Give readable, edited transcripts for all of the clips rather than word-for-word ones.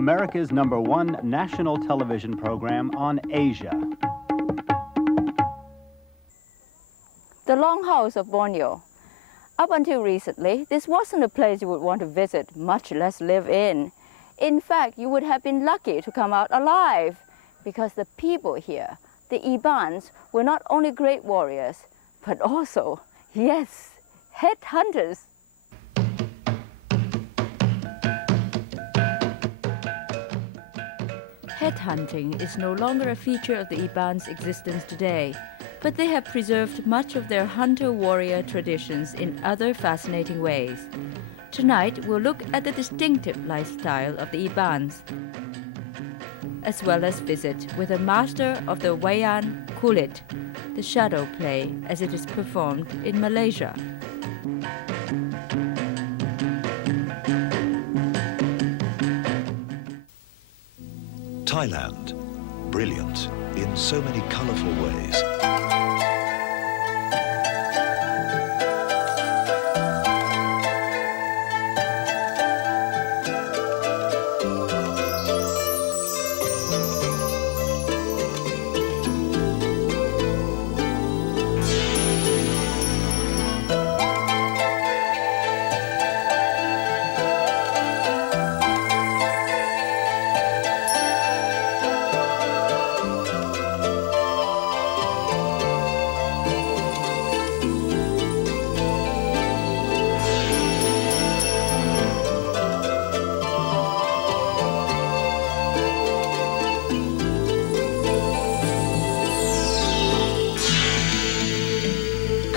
America's #1 national television program on Asia. The Longhouse of Borneo. Up until recently, this wasn't a place you would want to visit, much less live in. In fact, you would have been lucky to come out alive, because the people here, the Ebans, were not only great warriors, but also, yes, headhunters. Headhunting is no longer a feature of the Ebans' existence today, but they have preserved much of their hunter-warrior traditions in other fascinating ways. Tonight, we'll look at the distinctive lifestyle of the Ebans, as well as visit with a master of the Wayan Kulit, the shadow play as it is performed in Malaysia. Thailand, brilliant in so many colorful ways.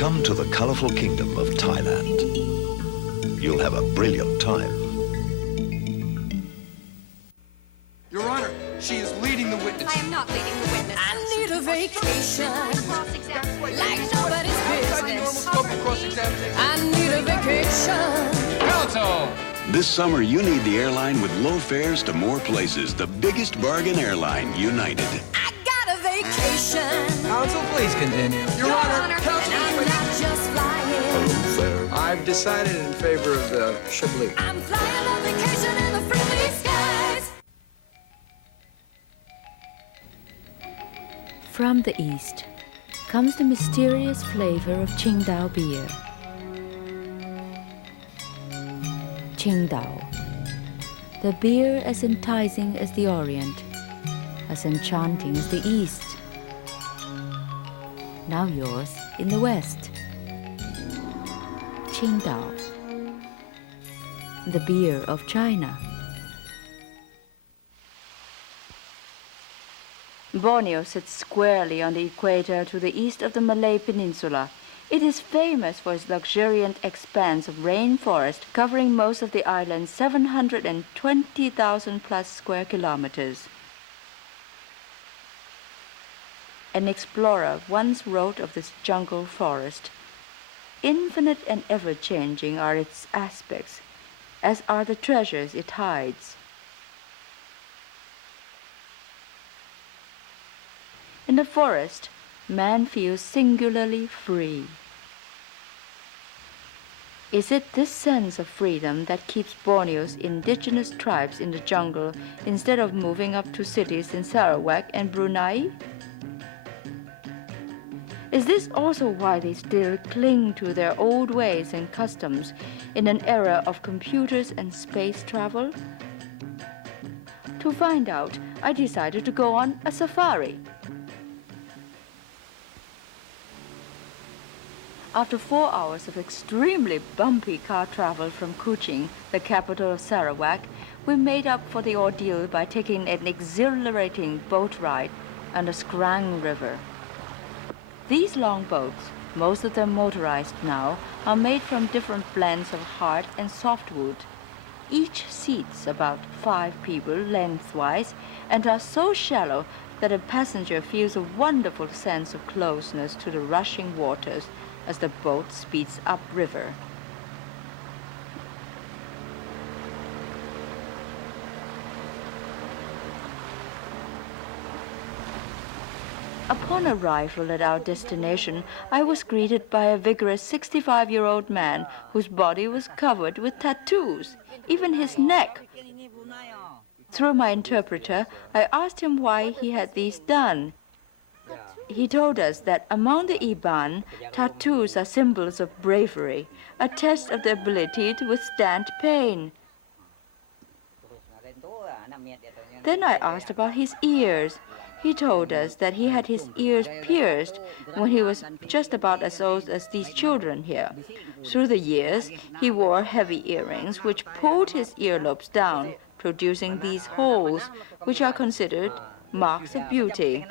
Come to the colorful kingdom of Thailand. You'll have a brilliant time. Your Honor, she is leading the witness. I am not leading the witness. I need a vacation, like nobody's business. I need a vacation. Counsel! This summer, you need the airline with low fares to more places. The biggest bargain airline, United. I got a vacation. Counsel, please continue. Your Honor, counsel, And I'm not just flying. I've decided in favor of the Chablis. I'm flying on vacation in the friendly skies. From the east comes the mysterious flavor of Qingdao beer. Qingdao, the beer as enticing as the Orient, as enchanting as the East. Now yours in the West. Qingdao, the beer of China. Borneo sits squarely on the equator to the east of the Malay Peninsula. It is famous for its luxuriant expanse of rainforest covering most of the island's 720,000 plus square kilometers. An explorer once wrote of this jungle forest, "Infinite and ever-changing are its aspects, as are the treasures it hides." In the forest, man feels singularly free. Is it this sense of freedom that keeps Borneo's indigenous tribes in the jungle instead of moving up to cities in Sarawak and Brunei? Is this also why they still cling to their old ways and customs in an era of computers and space travel? To find out, I decided to go on a safari. After 4 hours of extremely bumpy car travel from Kuching, the capital of Sarawak, we made up for the ordeal by taking an exhilarating boat ride on the Skrang River. These long boats, most of them motorized now, are made from different blends of hard and softwood. Each seats about 5 people lengthwise and are so shallow that a passenger feels a wonderful sense of closeness to the rushing waters as the boat speeds upriver. Upon arrival at our destination, I was greeted by a vigorous 65-year-old man whose body was covered with tattoos, even his neck. Through my interpreter, I asked him why he had these done. He told us that among the Iban, tattoos are symbols of bravery, a test of the ability to withstand pain. Then I asked about his ears. He told us that he had his ears pierced when he was just about as old as these children here. Through the years, he wore heavy earrings which pulled his earlobes down, producing these holes, which are considered marks of beauty.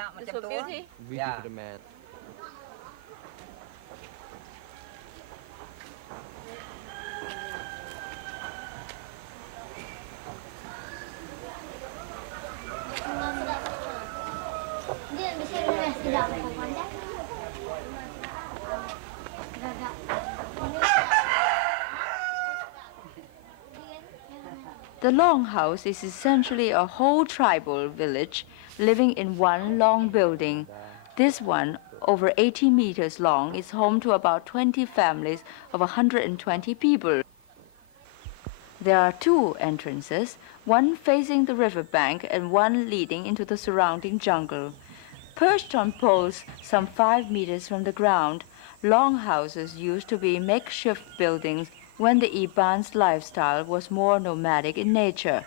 The longhouse is essentially a whole tribal village living in one long building. This one, over 80 meters long, is home to about 20 families of 120 people. There are two entrances, one facing the riverbank and one leading into the surrounding jungle. Perched on poles some 5 meters from the ground, longhouses used to be makeshift buildings when the Ebans' lifestyle was more nomadic in nature.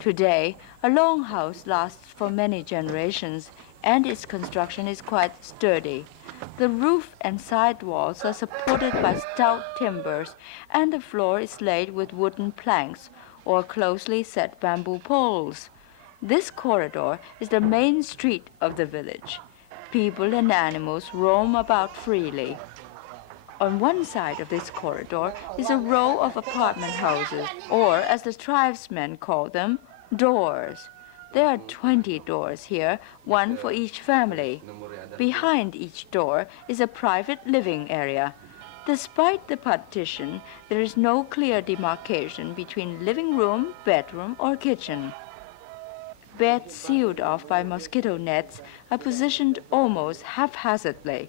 Today, a longhouse lasts for many generations, and its construction is quite sturdy. The roof and side walls are supported by stout timbers, and the floor is laid with wooden planks or closely set bamboo poles. This corridor is the main street of the village. People and animals roam about freely. On one side of this corridor is a row of apartment houses, or as the tribesmen call them, doors. There are 20 doors here, one for each family. Behind each door is a private living area. Despite the partition, there is no clear demarcation between living room, bedroom, or kitchen. Beds sealed off by mosquito nets are positioned almost haphazardly.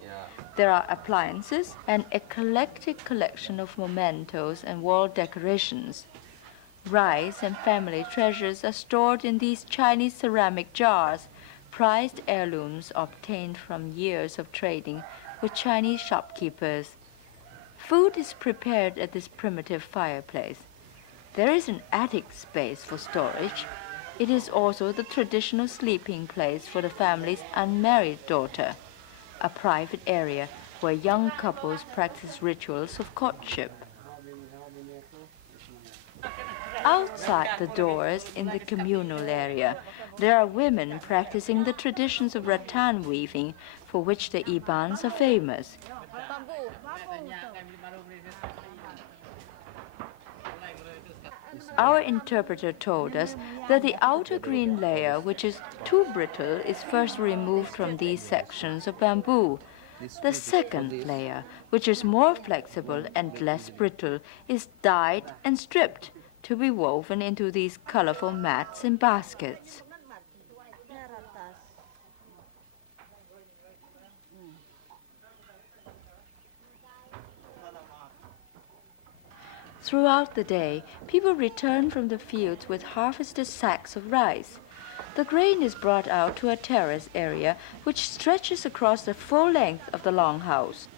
There are appliances, an eclectic collection of mementos and wall decorations. Rice and family treasures are stored in these Chinese ceramic jars, prized heirlooms obtained from years of trading with Chinese shopkeepers. Food is prepared at this primitive fireplace. There is an attic space for storage. It is also the traditional sleeping place for the family's unmarried daughter, a private area where young couples practice rituals of courtship. Outside the doors, in the communal area, there are women practicing the traditions of rattan weaving, for which the Ebans are famous. Our interpreter told us that the outer green layer, which is too brittle, is first removed from these sections of bamboo. The second layer, which is more flexible and less brittle, is dyed and stripped to be woven into these colorful mats and baskets. Throughout the day, people return from the fields with harvested sacks of rice. The grain is brought out to a terrace area which stretches across the full length of the longhouse.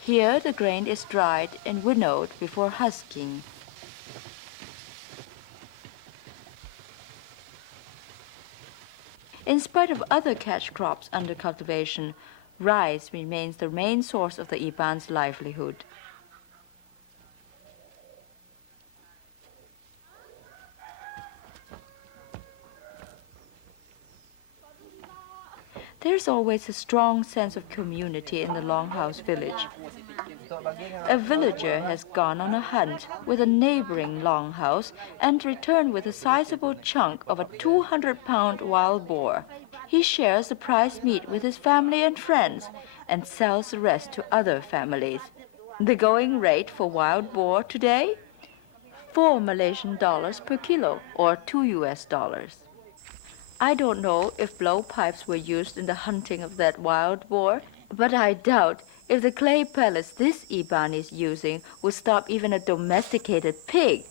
Here the grain is dried and winnowed before husking. In spite of other cash crops under cultivation, rice remains the main source of the Ebans' livelihood. There's always a strong sense of community in the Longhouse village. A villager has gone on a hunt with a neighboring longhouse and returned with a sizable chunk of a 200-pound wild boar. He shares the prize meat with his family and friends and sells the rest to other families. The going rate for wild boar today? 4 Malaysian dollars per kilo, or $2. I don't know if blowpipes were used in the hunting of that wild boar, but I doubt if the clay pellets this Eban is using would stop even a domesticated pig.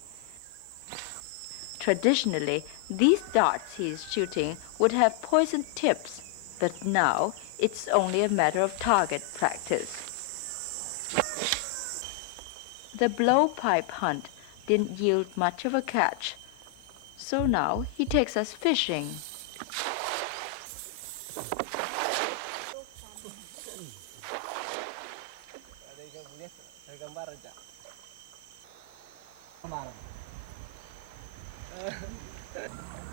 Traditionally, these darts he is shooting would have poisoned tips, but now it's only a matter of target practice. The blowpipe hunt didn't yield much of a catch, so now he takes us fishing.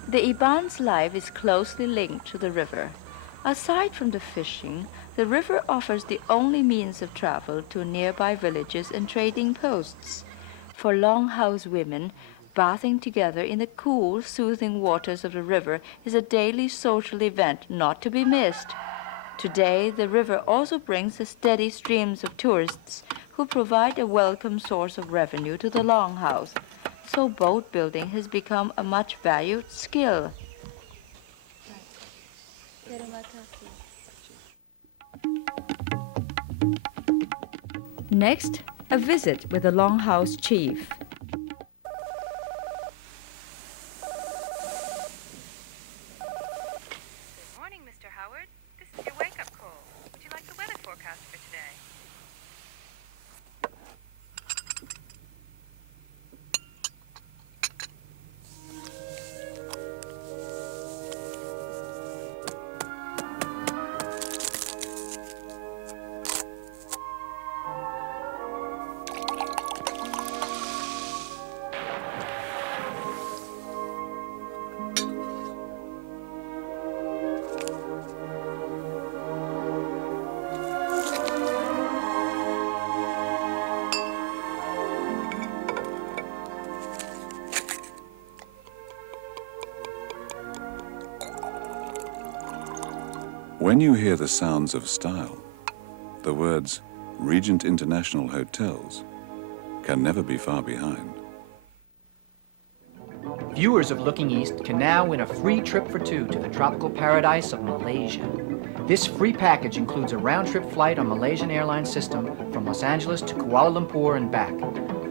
The Eban's life is closely linked to the river. Aside from the fishing, the river offers the only means of travel to nearby villages and trading posts. For longhouse women, bathing together in the cool, soothing waters of the river is a daily social event not to be missed. Today, the river also brings a steady streams of tourists who provide a welcome source of revenue to the longhouse. So boat building has become a much valued skill. Next, a visit with the longhouse chief. Good morning, Mr. Howard. This is your wake-up call. Would you like the weather forecast for today? When you hear the sounds of style, the words Regent International Hotels can never be far behind. Viewers of Looking East can now win a free trip for two to the tropical paradise of Malaysia. This free package includes a round-trip flight on Malaysian Airlines system from Los Angeles to Kuala Lumpur and back,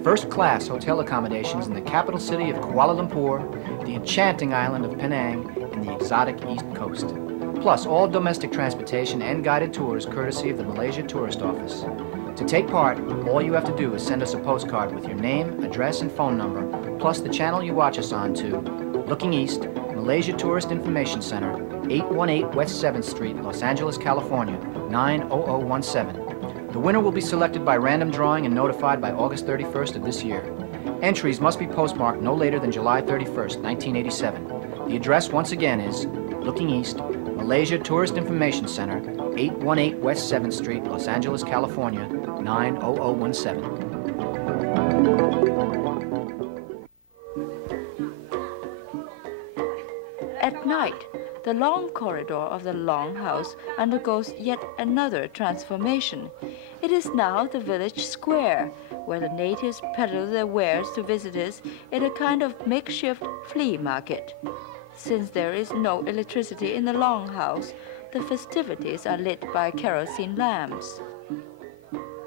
first-class hotel accommodations in the capital city of Kuala Lumpur, the enchanting island of Penang, and the exotic East Coast. Plus all domestic transportation and guided tours courtesy of the Malaysia Tourist Office. To take part, all you have to do is send us a postcard with your name, address, and phone number, plus the channel you watch us on to Looking East, Malaysia Tourist Information Center, 818 West 7th Street, Los Angeles, California, 90017. The winner will be selected by random drawing and notified by August 31st of this year. Entries must be postmarked no later than July 31st, 1987. The address once again is Looking East, Malaysia Tourist Information Center, 818 West 7th Street, Los Angeles, California, 90017. At night, the long corridor of the longhouse undergoes yet another transformation. It is now the village square, where the natives peddle their wares to visitors in a kind of makeshift flea market. Since there is no electricity in the longhouse, the festivities are lit by kerosene lamps.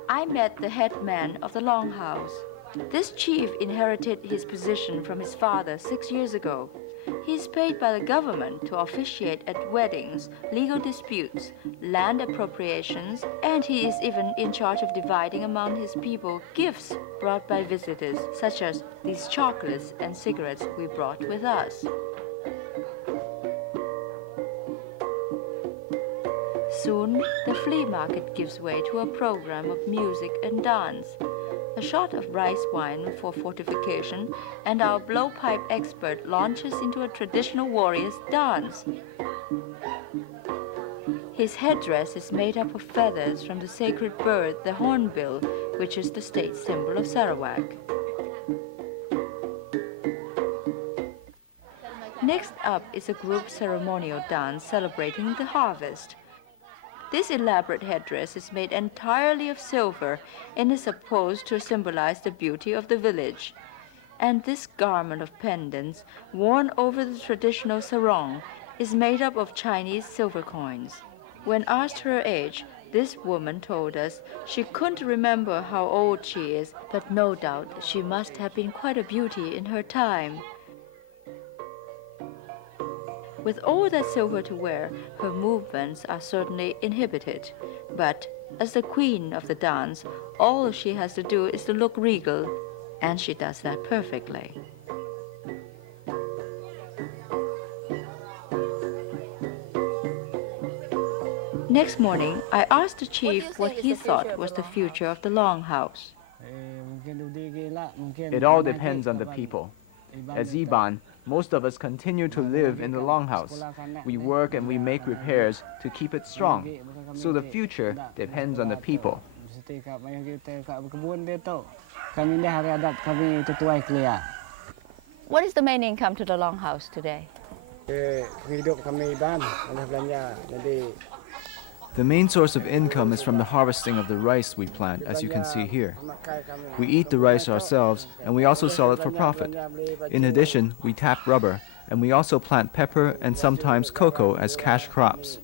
I met the headman of the longhouse. This chief inherited his position from his father 6 years ago. He is paid by the government to officiate at weddings, legal disputes, land appropriations, and he is even in charge of dividing among his people gifts brought by visitors, such as these chocolates and cigarettes we brought with us. Soon, the flea market gives way to a program of music and dance. A shot of rice wine for fortification, and our blowpipe expert launches into a traditional warrior's dance. His headdress is made up of feathers from the sacred bird, the hornbill, which is the state symbol of Sarawak. Next up is a group ceremonial dance celebrating the harvest. This elaborate headdress is made entirely of silver and is supposed to symbolize the beauty of the village. And this garment of pendants, worn over the traditional sarong, is made up of Chinese silver coins. When asked her age, This woman told us she couldn't remember how old she is, but no doubt she must have been quite a beauty in her time. With all that silver to wear, her movements are certainly inhibited. But as the queen of the dance, all she has to do is to look regal, and she does that perfectly. Next morning, I asked the chief what he thought was the future of the longhouse. It all depends on the people. As Eban, most of us continue to live in the longhouse. We work and we make repairs to keep it strong. So the future depends on the people. What is the main income to the longhouse today? The main source of income is from the harvesting of the rice we plant, as you can see here. We eat the rice ourselves, and we also sell it for profit. In addition, we tap rubber, and we also plant pepper and sometimes cocoa as cash crops.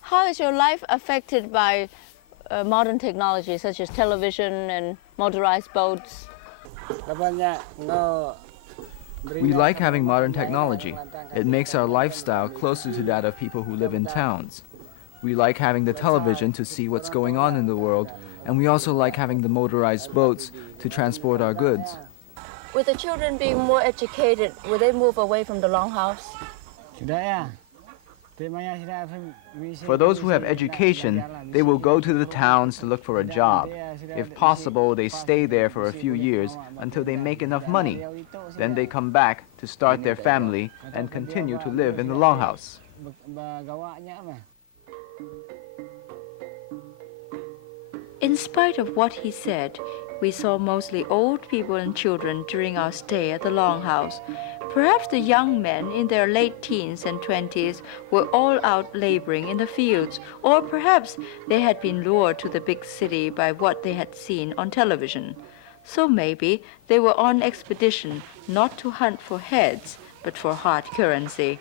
How is your life affected by modern technology, such as television and motorized boats? We like having modern technology. It makes our lifestyle closer to that of people who live in towns. We like having the television to see what's going on in the world, and we also like having the motorized boats to transport our goods. With the children being more educated, will they move away from the longhouse? For those who have education, they will go to the towns to look for a job. If possible, they stay there for a few years until they make enough money. Then they come back to start their family and continue to live in the longhouse. In spite of what he said, we saw mostly old people and children during our stay at the longhouse. Perhaps the young men in their late teens and 20s were all out laboring in the fields, or perhaps they had been lured to the big city by what they had seen on television. So maybe they were on expedition not to hunt for heads, but for hard currency.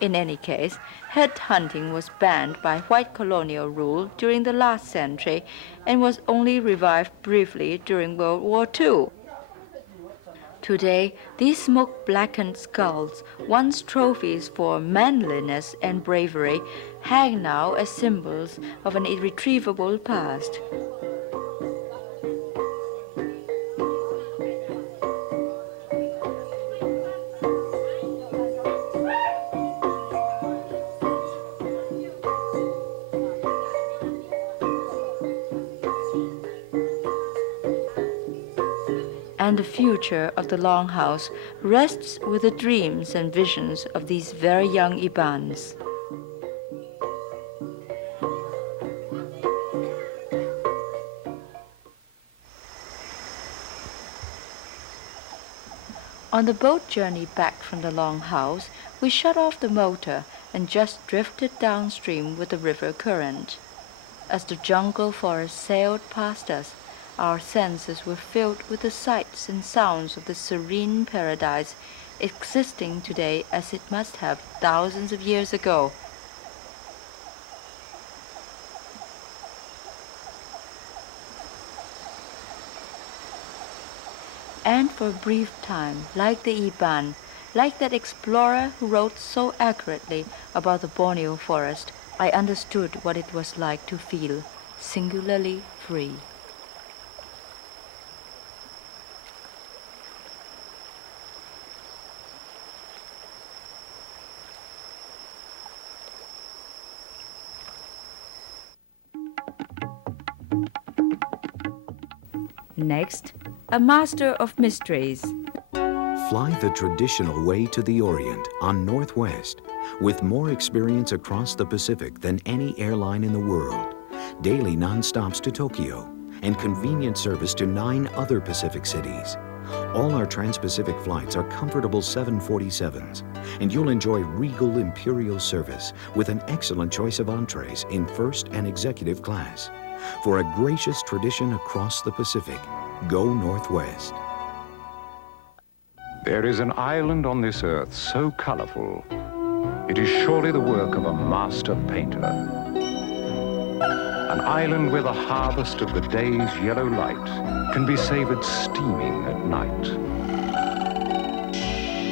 In any case, head hunting was banned by white colonial rule during the last century and was only revived briefly during World War II. Today, these smoke-blackened skulls, once trophies for manliness and bravery, hang now as symbols of an irretrievable past. And the future of the longhouse rests with the dreams and visions of these very young Ebans. On the boat journey back from the longhouse, we shut off the motor and just drifted downstream with the river current. As the jungle forest sailed past us, our senses were filled with the sights and sounds of the serene paradise existing today as it must have thousands of years ago. And for a brief time, like the Eban, like that explorer who wrote so accurately about the Borneo forest, I understood what it was like to feel singularly free. Next, a master of mysteries. Fly the traditional way to the Orient on Northwest with more experience across the Pacific than any airline in the world. Daily non-stops to Tokyo and convenient service to 9 other Pacific cities. All our trans-Pacific flights are comfortable 747s, and you'll enjoy regal imperial service with an excellent choice of entrees in first and executive class. For a gracious tradition across the Pacific, go Northwest. There is an island on this earth so colorful It is surely the work of a master painter. An island where the harvest of the day's yellow light can be savored steaming at night.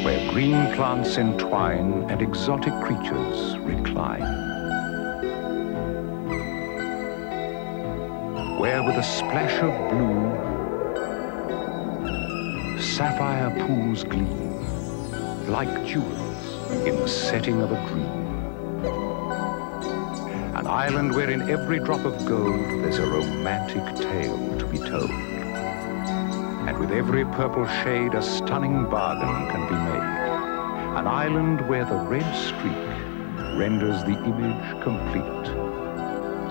Where green plants entwine and exotic creatures recline. Where with a splash of blue, sapphire pools gleam like jewels in the setting of a dream. An island where in every drop of gold there's a romantic tale to be told. And with every purple shade a stunning bargain can be made. An island where the red streak renders the image complete.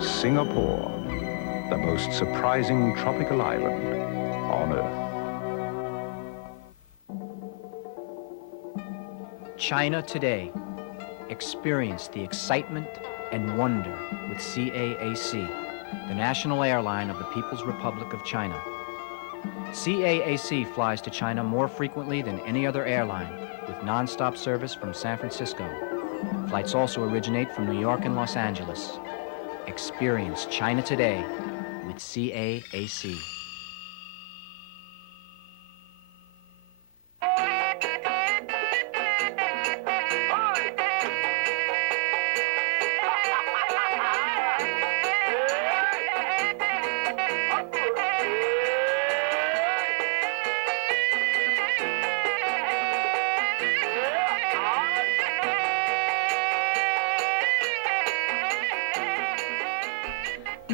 Singapore, the most surprising tropical island on Earth. China today. Experience the excitement and wonder with CAAC, the national airline of the People's Republic of China. CAAC flies to China more frequently than any other airline, with non-stop service from San Francisco. Flights also originate from New York and Los Angeles. Experience China today with CAAC.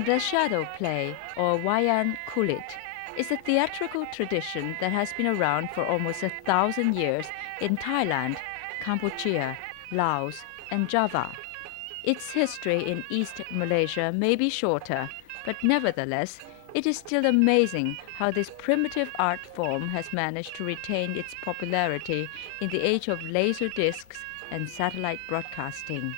The shadow play, or wayang kulit, is a theatrical tradition that has been around for almost 1,000 years in Thailand, Cambodia, Laos, and Java. Its history in East Malaysia may be shorter, but nevertheless, it is still amazing how this primitive art form has managed to retain its popularity in the age of laser discs and satellite broadcasting.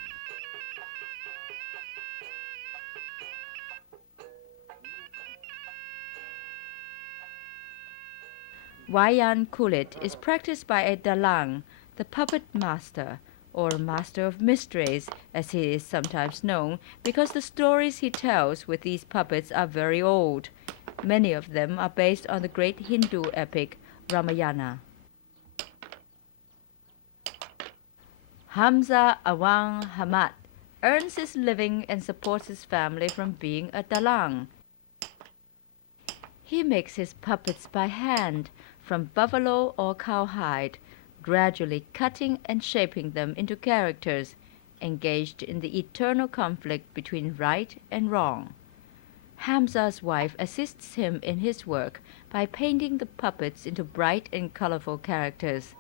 Wayang kulit is practiced by a dalang, the puppet master, or master of mysteries, as he is sometimes known, because the stories he tells with these puppets are very old. Many of them are based on the great Hindu epic Ramayana. Hamza Awang Hamad earns his living and supports his family from being a dalang. He makes his puppets by hand, from buffalo or cowhide, gradually cutting and shaping them into characters, engaged in the eternal conflict between right and wrong. Hamza's wife assists him in his work by painting the puppets into bright and colorful characters.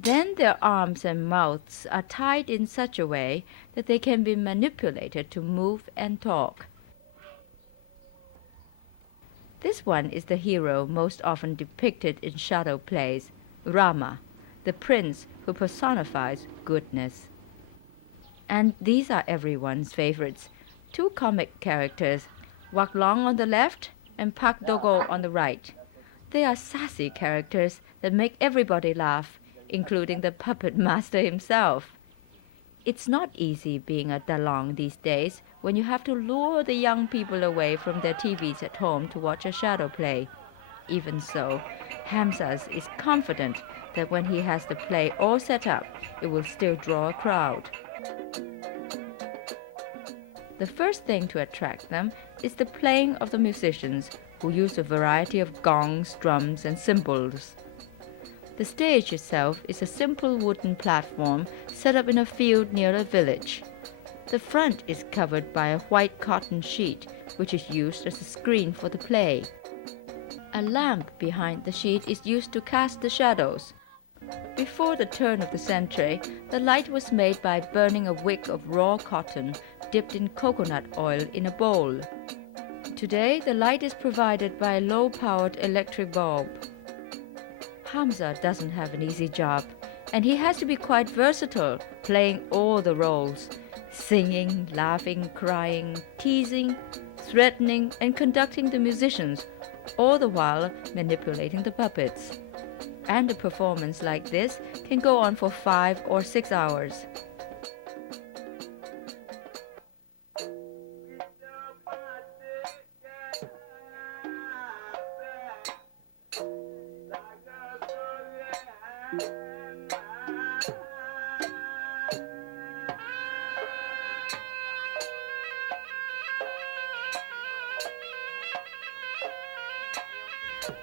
Then their arms and mouths are tied in such a way that they can be manipulated to move and talk. This one is the hero most often depicted in shadow plays, Rama, the prince who personifies goodness. And these are everyone's favorites, two comic characters, Wak Long on the left and Pak Dogo on the right. They are sassy characters that make everybody laugh, including the puppet master himself. It's not easy being a dalang these days when you have to lure the young people away from their TVs at home to watch a shadow play. Even so, Hamza is confident that when he has the play all set up, it will still draw a crowd. The first thing to attract them is the playing of the musicians, who use a variety of gongs, drums, and cymbals. The stage itself is a simple wooden platform set up in a field near a village. The front is covered by a white cotton sheet, which is used as a screen for the play. A lamp behind the sheet is used to cast the shadows. Before the turn of the century, the light was made by burning a wick of raw cotton dipped in coconut oil in a bowl. Today, the light is provided by a low-powered electric bulb. Hamza doesn't have an easy job, and he has to be quite versatile, playing all the roles: singing, laughing, crying, teasing, threatening, and conducting the musicians, all the while manipulating the puppets. And a performance like this can go on for 5 or 6 hours.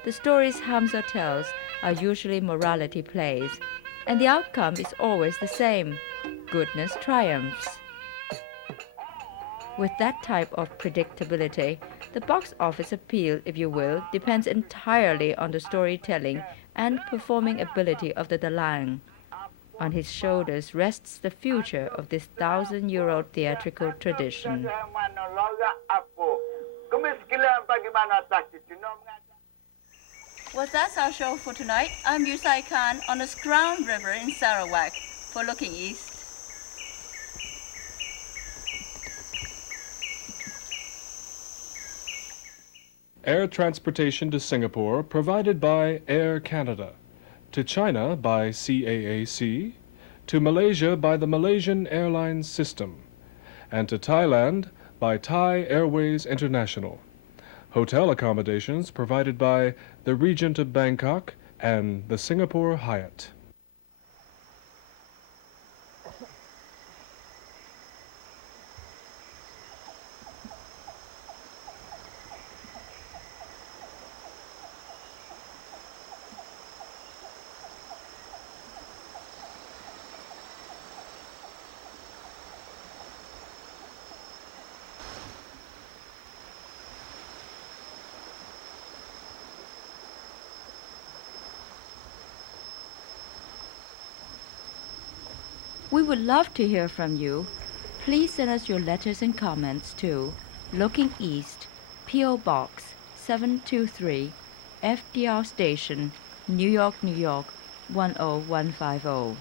The stories Hamza tells are usually morality plays, and the outcome is always the same: goodness triumphs. With that type of predictability, the box office appeal, if you will, depends entirely on the storytelling and performing ability of the Dalang. On his shoulders rests the future of this 1,000-year-old theatrical tradition. Well, that's our show for tonight. I'm Yue-Sai Kan on the Scrown River in Sarawak for Looking East. Air transportation to Singapore provided by Air Canada, to China by CAAC, to Malaysia by the Malaysian Airlines System, and to Thailand by Thai Airways International. Hotel accommodations provided by the Regent of Bangkok and the Singapore Hyatt. We would love to hear from you. Please send us your letters and comments to Looking East, P.O. Box 723, FDR Station, New York, New York 10150.